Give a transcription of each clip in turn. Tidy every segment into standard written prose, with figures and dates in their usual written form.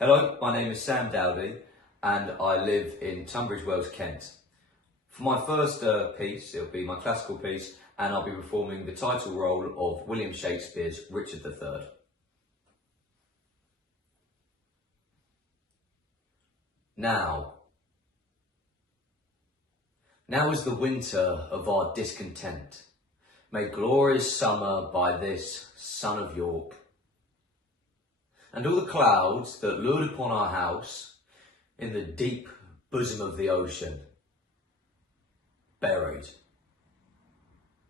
Hello, my name is Sam Dowdy and I live in Tunbridge Wells, Kent. For my first piece, it'll be my classical piece, and I'll be performing the title role of William Shakespeare's Richard III. Now is the winter of our discontent, made glorious summer by this son of York. And all the clouds that lured upon our house in the deep bosom of the ocean, buried.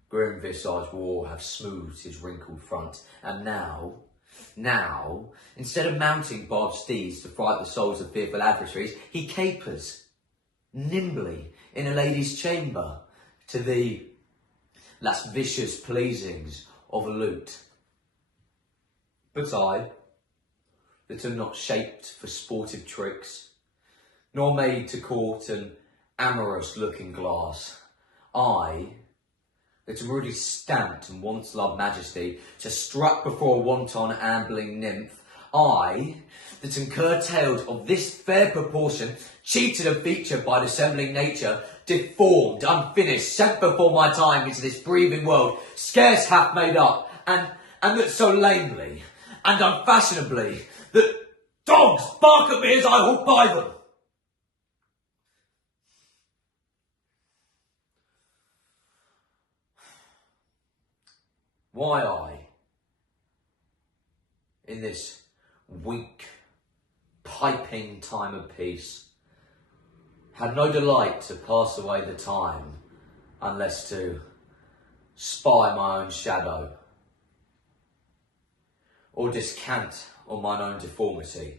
Grim visaged war have smoothed his wrinkled front, and now, instead of mounting barbed steeds to fright the souls of fearful adversaries, he capers nimbly in a lady's chamber to the lascivious pleasings of a lute. But I, that am not shaped for sportive tricks, nor made to court an amorous looking glass, I, that am rudely stamped and once love majesty, to strut before a wanton ambling nymph, I, that am curtailed of this fair proportion, cheated of feature by dissembling nature, deformed, unfinished, sent before my time into this breathing world, scarce half made up, and that so lamely and unfashionably that dogs bark at me as I walk by them. Why I, in this weak, piping time of peace, had no delight to pass away the time, unless to spy my own shadow, or descant on mine own deformity.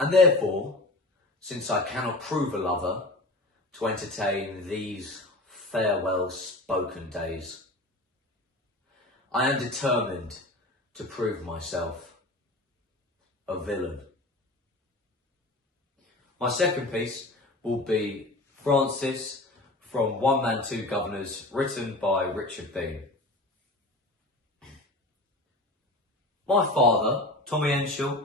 And therefore, since I cannot prove a lover, to entertain these farewell spoken days, I am determined to prove myself a villain. My second piece will be Francis from One Man, Two Guvnors, written by Richard Bean. My father, Tommy Henshaw,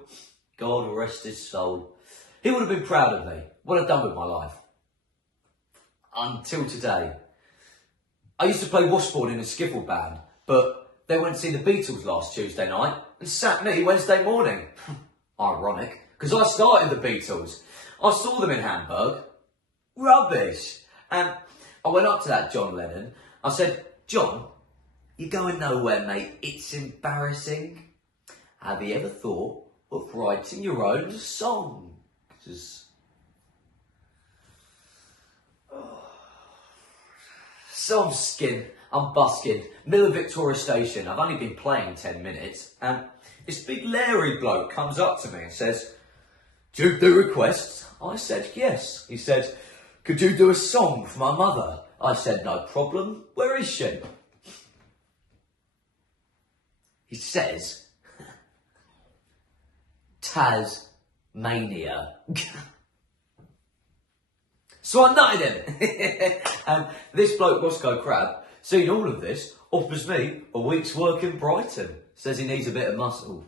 God rest his soul, he would have been proud of me, what I've done with my life. Until today. I used to play washboard in a skiffle band, but they went to see the Beatles last Tuesday night and sacked me Wednesday morning. Ironic, because I started the Beatles. I saw them in Hamburg. Rubbish. And I went up to that John Lennon. I said, John, you're going nowhere, mate. It's embarrassing. Have you ever thought of writing your own song? So I'm busking, middle of Victoria Station. I've only been playing 10 minutes, and this big Larry bloke comes up to me and says, do you do requests? I said, yes. He said, could you do a song for my mother? I said, no problem. Where is she? He says, Tasmania. So I nutted him. And this bloke, Roscoe Crab, seeing all of this, offers me a week's work in Brighton. Says he needs a bit of muscle.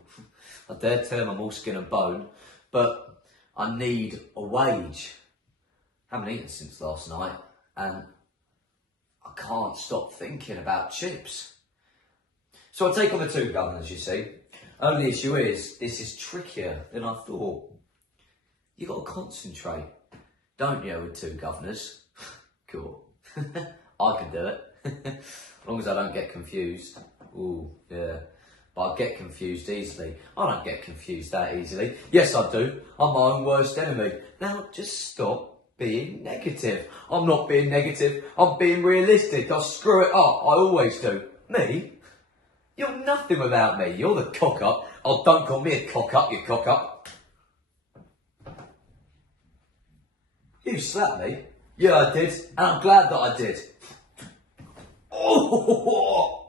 I dare tell him I'm all skin and bone, but I need a wage. Haven't eaten since last night, and I can't stop thinking about chips. So I take on the Two Guvnors, you see. Only issue is, this is trickier than I thought. You got to concentrate, don't you, with Two Guvnors? Cool. I can do it. As long as I don't get confused. Ooh, yeah. But I get confused easily. I don't get confused that easily. Yes, I do. I'm my own worst enemy. Now, just stop being negative. I'm not being negative. I'm being realistic. I screw it up. I always do. Me? You're nothing without me. You're the cock-up. Oh, don't call me a cock-up, you cock-up. You slapped me. Yeah, I did. And I'm glad that I did. Oh!